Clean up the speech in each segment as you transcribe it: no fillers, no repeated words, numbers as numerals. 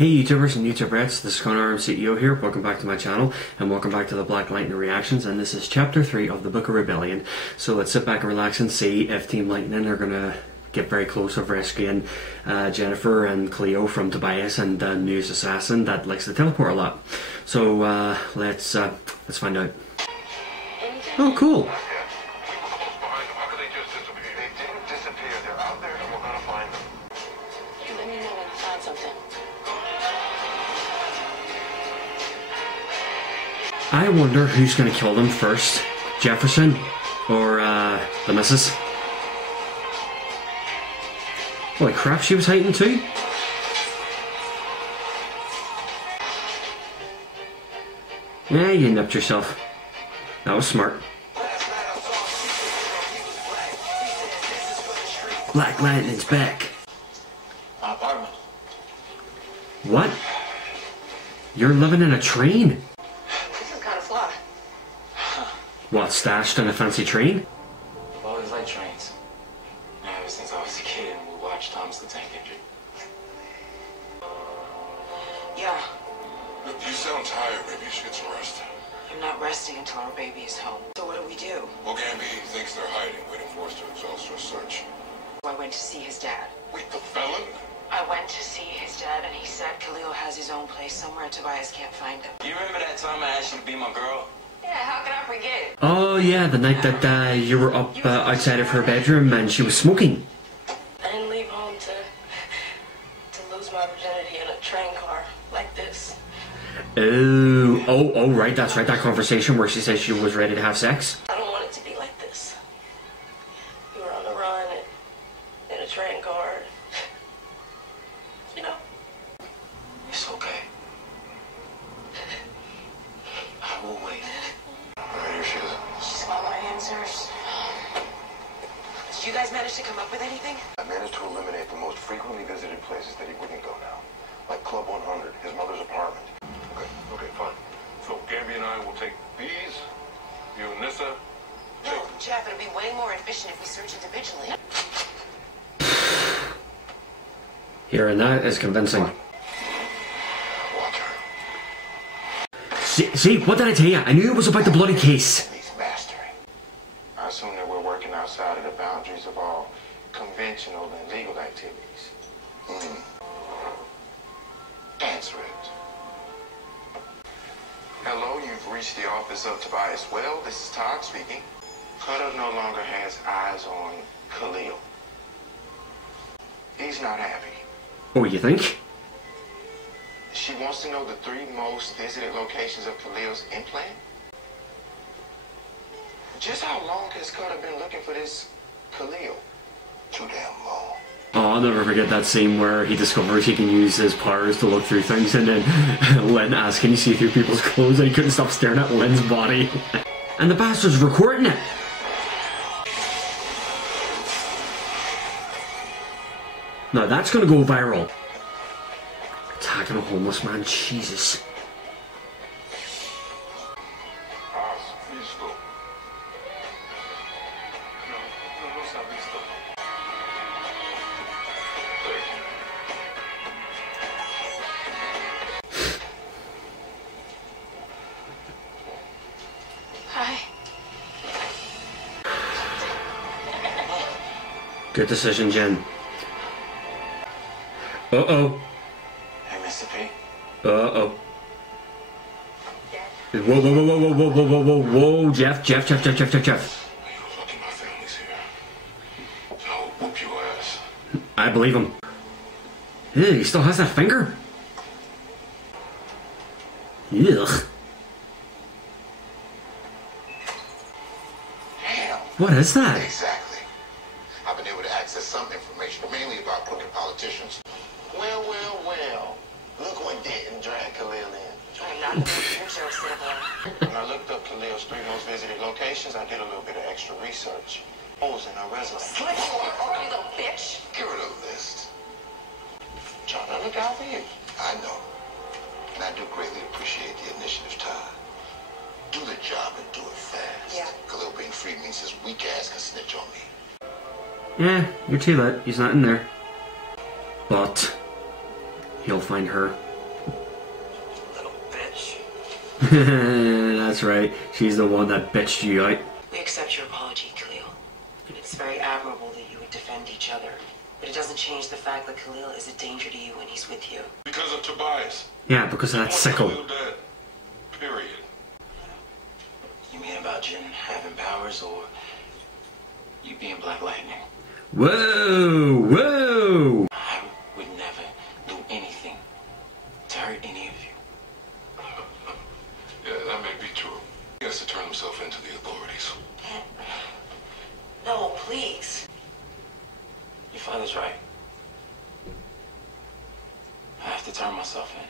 Hey YouTubers and YouTuberettes, this is ConorArmCEO here. Welcome back to my channel and welcome back to the Black Lightning reactions, and this is chapter 3 of the Book of Rebellion. So let's sit back and relax and see if Team Lightning are going to get very close of rescuing Jennifer and Cleo from Tobias and the newest assassin that likes to teleport a lot. So let's find out. Oh, cool. I wonder who's going to kill them first, Jefferson or the missus. Holy crap, she was hiding too? Yeah, you nipped yourself. That was smart. Black Lightning's back. My apartment. What? You're living in a train? What, stashed in a fancy train? I've always liked trains. Ever since I was a kid and we watched Thomas the Tank Engine. Yeah. Look, you sound tired. Maybe you should get some rest. I'm not resting until our baby is home. So what do? Well, Gamby thinks they're hiding, waiting for us to exhaust our search. I went to see his dad. Wait, the felon? I went to see his dad and he said Khalil has his own place somewhere and Tobias can't find him. You remember that time I asked you to be my girl? Yeah, how can I forget? Oh yeah, the night that you were up outside of her bedroom and she was smoking. I didn't leave home to lose my virginity in a train car like this. Oh, right, that's right, that conversation where she said she was ready to have sex. I don't want it to be like this. You were on the run in a train car. You know? It's okay. I will wait. Right, here she is. She's got my answers. Did you guys manage to come up with anything? I managed to eliminate the most frequently visited places that he wouldn't go now. Like Club 100, his mother's apartment. Okay, fine. So Gamby and I will take these. You and Nissa. No, Jeff, it'll be way more efficient if we search individually. Hearing that is convincing. Watch her. See, what did I tell you? I knew it was about the bloody case. He's mastering. I assume that we're working outside of the boundaries of all conventional and legal activities. Answer it. Hello, you've reached the office of Tobias. Well, this is Todd speaking. Cutter no longer has eyes on Khalil. He's not happy. Oh, you think? She wants to know the 3 most visited locations of Khalil's implant. Just how long has Cutter been looking for this Khalil? Too damn long. Oh, I'll never forget that scene where he discovers he can use his powers to look through things, and then Lynn asks, can you see through people's clothes? And he couldn't stop staring at Lynn's body. And the bastard's recording it. Now that's gonna go viral. Attacking a homeless man, Jesus. Hi. Good decision, Jen. Uh-oh. Hey, Mr. P. Uh-oh. Whoa, Jeff. Hey, look, my family's here. So I'll whoop your ass. I believe him. Ew, he still has that finger? Ugh. Damn. What is that? Exactly. I've been able to access some information, mainly about crooked politicians. Well. Look what didn't drag Khalil in. I'm not going to your show, Sibling. When I looked up Khalil's 3 most visited locations, I did a little bit of extra research. Holes in our resume. Slip over, you little bitch. Get rid of this. Trying to look out for you. I know. And I do greatly appreciate the initiative, Todd. Do the job and do it fast. Yeah. Khalil being free means his weak ass can snitch on me. Yeah, you're too late. He's not in there. But he'll find her. That's right. She's the one that bitched you out. We accept your apology, Khalil. It's very admirable that you would defend each other. But it doesn't change the fact that Khalil is a danger to you when he's with you. Because of Tobias. Yeah, because of that sicko. Khalil dead. Period. You mean about Jin having powers or you being Black Lightning? Whoa! Whoa! I would never do anything to hurt any of you. Yeah, that may be true. He has to turn himself into the authorities. No, please. Your father's right. I have to turn myself in.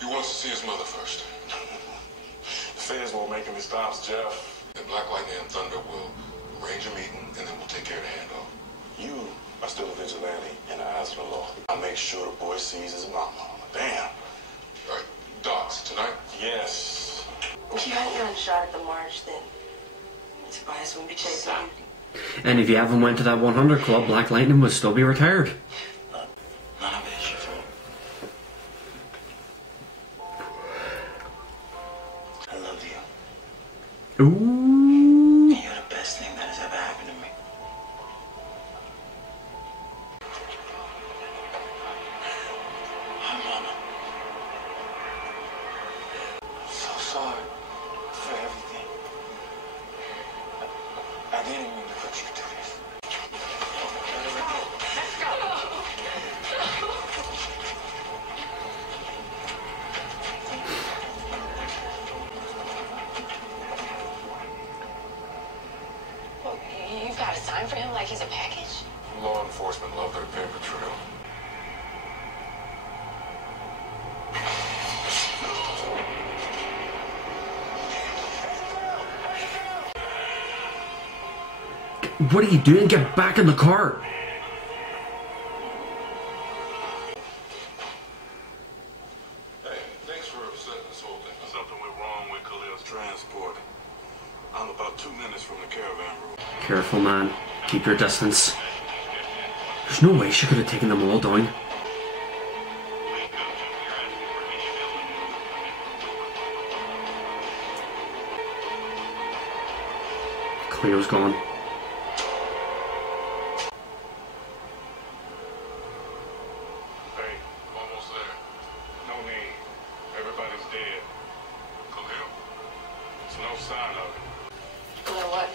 He wants to see his mother first. The feds won't make any stops, Jeff. And Black Lightning and Thunder will arrange a meeting, and then we'll take care of the handoff. You are still a vigilante in the eyes of the law. I'll make sure the boy sees his mama. Damn. All right, Docs, tonight? Yes. If you hadn't gotten shot at the march, then Tobias wouldn't be chasing you. And if you haven't went to that 100 club, Black Lightning would still be retired. None of it is your fault. I love you. Ooh. And you're the best thing that has ever happened to me. Hi, Mama. I'm so sorry for everything. I didn't mean to put you through this. Let's go. Well, you've got to sign for him like he's a package? Law enforcement love their paper trail. What are you doing? Get back in the car! Hey, thanks for upsetting this whole thing. Something went wrong with Khalil's transport. I'm about 2 minutes from the caravan room. Careful, man. Keep your distance. There's no way she could have taken them all down. Cleo's gone. Hey, almost there. No need. Everybody's dead. Khalil? There's no sign of it. You know what?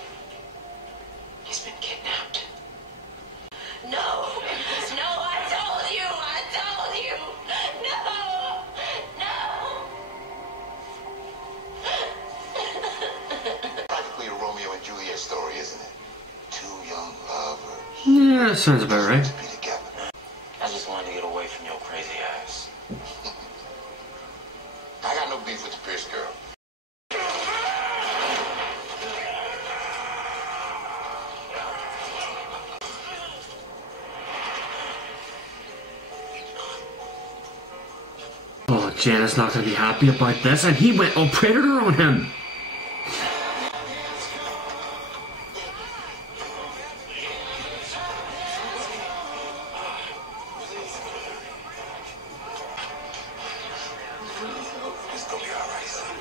He's been kidnapped. No! No, I told you! I told you! No! No! Practically a Romeo and Juliet story, isn't it? Two young lovers. Yeah, that sounds about right. To be together. I just wanted to get away from your crazy ass. I got no beef with the Pierce girl. Oh, Janet's not going to be happy about this, and he went all predator on him. It's gonna be all right, son.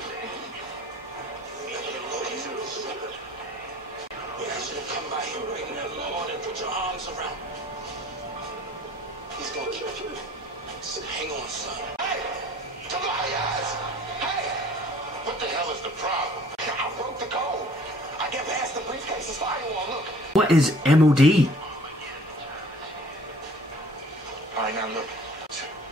You guys should have come by here right now, Lord, and put your arms around me. He's gonna kill you. Just hang on, son. Hey! Tobias! Hey! What the hell is the problem? I broke the code. I get past the briefcase's firewall. Look. What is MOD? All right, now look.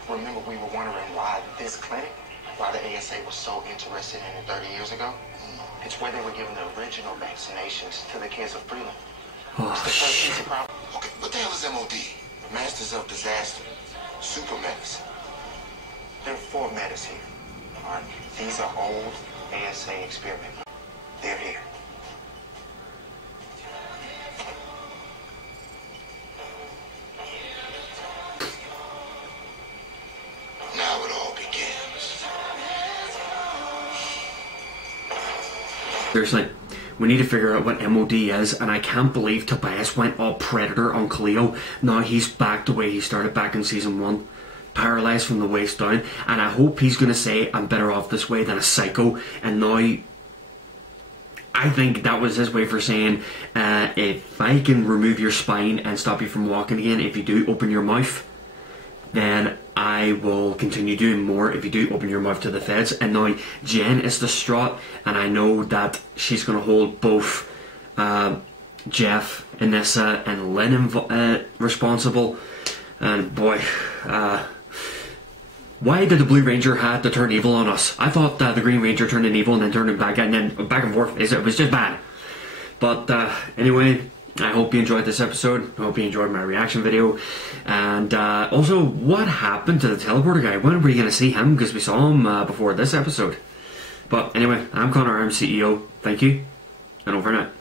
Remember we were wondering why this clinic, why the ASA was so interested in it 30 years ago? It's where they were giving the original vaccinations to the kids of Freeland. Oh, It's the first shit. piece of property. Okay, what the hell is MOD? Masters of Disaster. Super medicine. There are 4 metas here. All right, these are old ASA experiments. They're here. Now it all begins. Seriously, we need to figure out what MOD is, and I can't believe Tobias went all predator on Cleo. Now he's back the way he started back in season 1. paralysed from the waist down, and I hope he's going to say, I'm better off this way than a psycho. And now I think that was his way for saying, if I can remove your spine and stop you from walking again, if you do open your mouth, then I will continue doing more if you do open your mouth to the feds. And now Jen is distraught, and I know that she's going to hold both Jeff, Anissa and Lynn responsible. And boy, why did the Blue Ranger have to turn evil on us? I thought the Green Ranger turned in evil and then turned him back, and then back and forth. It was just bad. But anyway, I hope you enjoyed this episode. I hope you enjoyed my reaction video. And also, what happened to the teleporter guy? When are we going to see him? Because we saw him before this episode. But anyway, I'm ConorArmCEO. Thank you, and over and out.